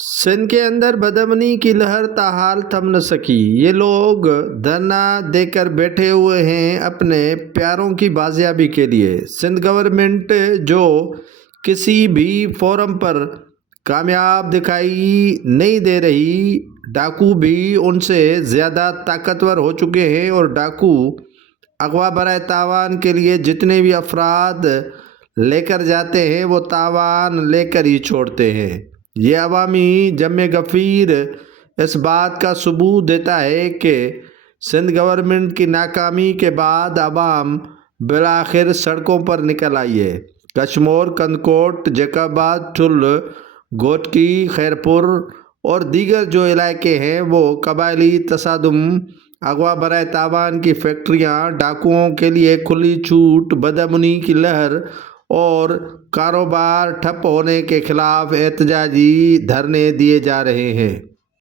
سندھ کے اندر بدامنی کی لہر تاحال تھم نہ سکی۔ یہ لوگ دھرنا دے کر بیٹھے ہوئے ہیں اپنے پیاروں کی بازیابی کے لیے۔ سندھ گورنمنٹ جو کسی بھی فورم پر کامیاب دکھائی نہیں دے رہی، ڈاکو بھی ان سے زیادہ طاقتور ہو چکے ہیں اور ڈاکو اغوا برائے تاوان کے لیے جتنے بھی افراد لے کر جاتے ہیں وہ تاوان لے کر ہی چھوڑتے ہیں۔ یہ عوامی جمع غفیر اس بات کا ثبوت دیتا ہے کہ سندھ گورنمنٹ کی ناکامی کے بعد عوام بالآخر سڑکوں پر نکل آئی ہے۔ کشمور، کندکوٹ، جیکب آباد، ٹھل، گوٹکی، خیرپور اور دیگر جو علاقے ہیں وہ قبائلی تصادم، اغوا برائے تاوان کی فیکٹریاں، ڈاکوؤں کے لیے کھلی چھوٹ، بدامنی کی لہر اور کاروبار ٹھپ ہونے کے خلاف احتجاجی دھرنے دیے جا رہے ہیں۔